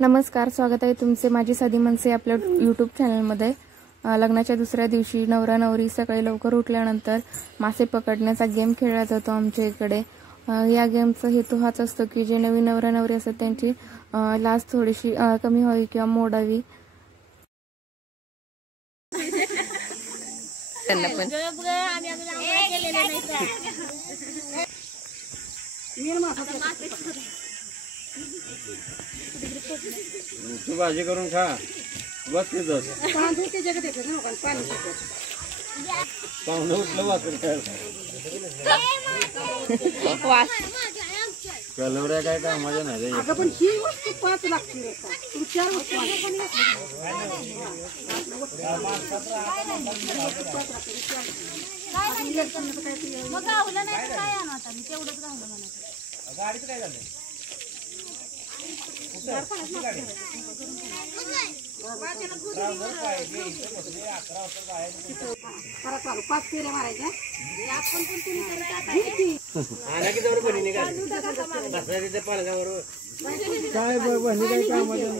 नमस्कार, स्वागत आहे तुमचे माझी साधी मनसे आपल्या यूट्यूब चॅनलमध्ये। लग्नाच्या दुसऱ्या दिवशी नवरा नवरी सकाळी लवकर उठल्यानंतर मासे पकडण्याचा गेम खेळला जातो आमच्या इकडे। या गेमचा हेतू हाच असतो की जे नवीन नवरा नवरी असतात त्यांची लाज थोडीशी कमी व्हावी किंवा मोडावी। त्यांना पण तू भाजी करून खा बस तिथंच पाहुणं उठलं वाचून कलवड्या काय का मजा नाही पण ही वस्तू 5 लागते तू 4 गाडीचं काय झालं पाच फेऱ्या मारायच्या काय बहिणी काय कामाचं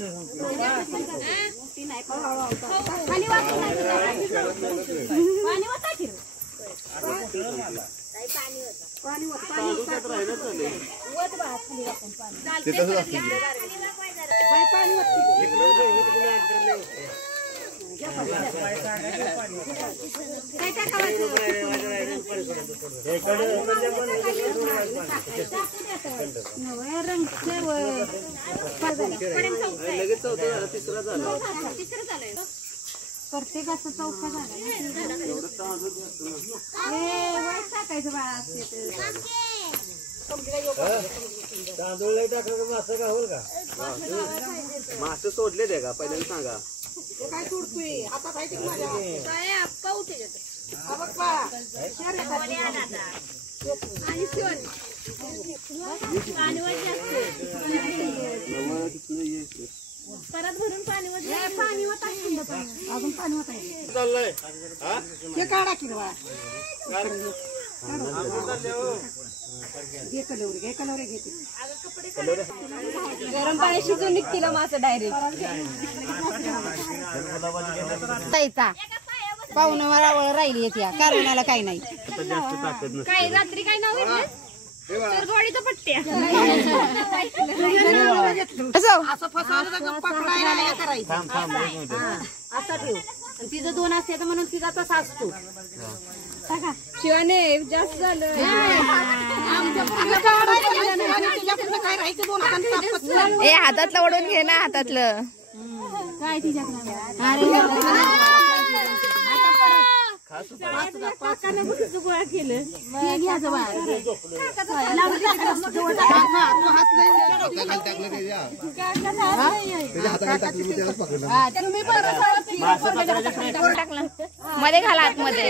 प्रत्येकाचं चौका झाला टाकायचं बाळा तांदूळ टाकलं मासं का होईल का मासं सोडले ते का पहिल्यांदा सांगा काय सोडतोय आता काय परत भरून पाणी अजून पाणी होत चाललंय हे काढा की गरम पाणी शिजून निघतील मासे डायरेक्ट पाहुणं वरावळ राहिली येते कारणाला काही नाही काय रात्री काय नाव गोडीचं पट्ट्या असं फसवलं पकडायला करायचं असं ठेव तिचं 2 असते म्हणून तिचा तसा असतो शिवाने जास्त झालं ए हातातलं ओढून घे ना हातातलं काय तिच्याकडे गोळा केलं मध्ये घाला आतमध्ये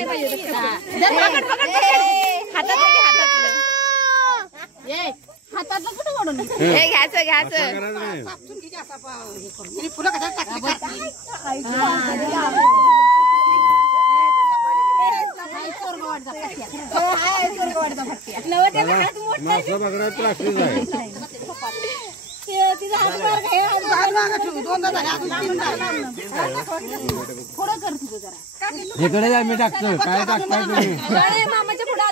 हातातलं कुठं ओढून हे घ्यायचं फुलं कशाला टाकली इकडे मी टाकतो काय टाकताय तुम्ही मामाच्या पुढे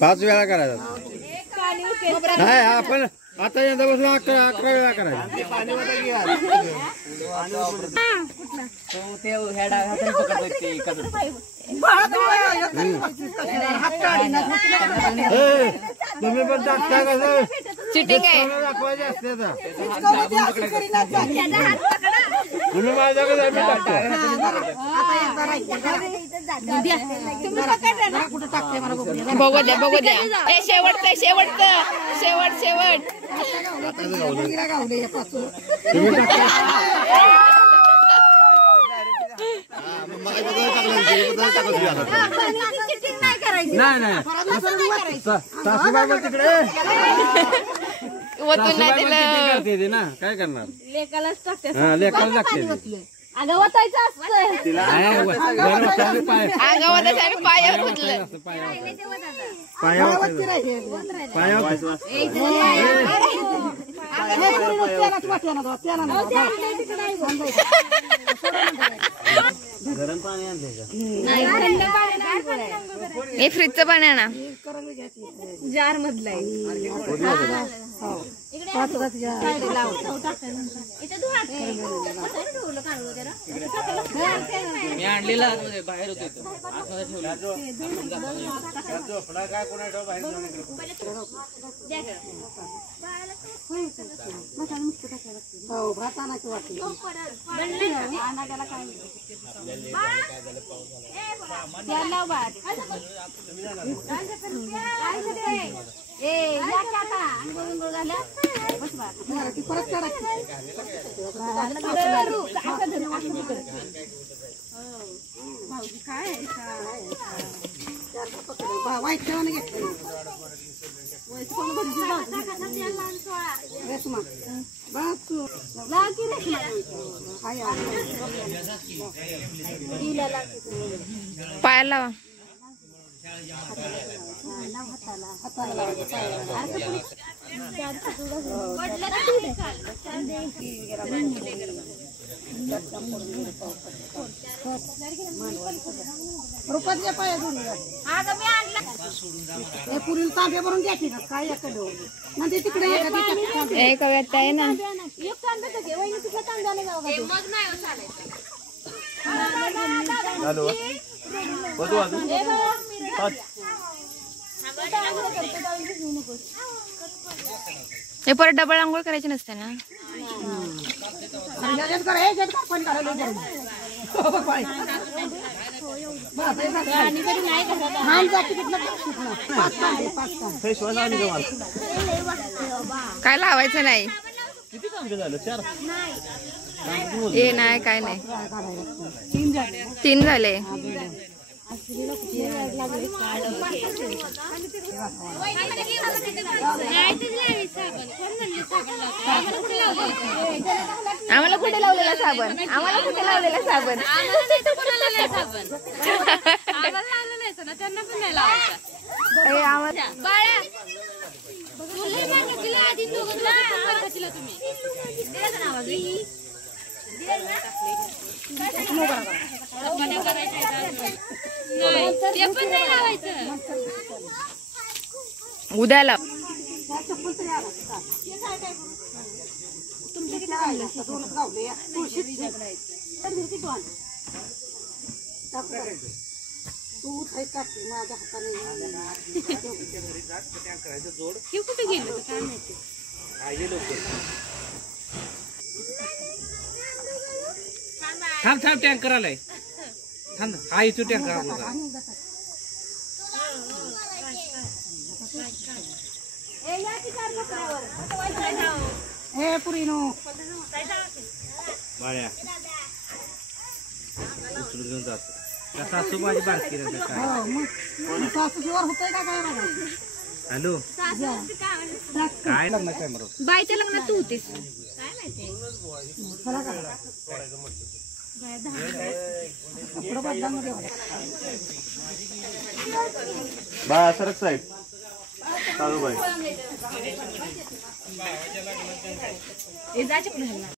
पाच वेळा करायचा नाही आपण आता यंदा बसून 11 वेळा करायचं तुम्ही पण टाकता कसं चिटिंग आहे दाखवायचे असते तुम्ही माझ्याकडे बघू द्या ए शेवट नाही सासूबाई तिकडे वतून नाही दिलं करते ना काय करणार लेकालाच टाकते लेखाला लागते अगं वाचायचं असतं नाही, बरं वाटतं पाय अंगावर आणि पायावर उचलं. गरम पाणी आणले का? हे फ्रीजचं पाणी आणा. जार मधलं आहे. मी आणलेला बाहेर होते काय कोणा बाहेर हो भात आणायची वाटली. परत वाईट ठेवाने घेतलं रेशमा पायाला लावा. रुपयाच्या पाया पुरील तांबे भरून द्यायची ना काय म्हणजे तिकडे एक व्यक्त आहे ना. हॅलो हे परत डबल आंघोळ करायची नसते ना. काय लावायचं नाही. किती काम झालं? 4 हे नाही काय नाही. 3 झाले. आम्हाला कुठे लावलेला साबण? आम्हाला कुठे लावलेला साबण? उद्याला थांब थांब टँकर आलाय. थांब हा इथं टँकर आला. हे पुरीनो बाळ्या उचलून घेऊन जातो. सासू माझी बारकी हो मग सासूवर होतंय का काय बघा. हॅलो काय लग्न कॅमेरा बाईच्या लग्नात तू होतीस. बाळा सरक साहेब चालू बाई.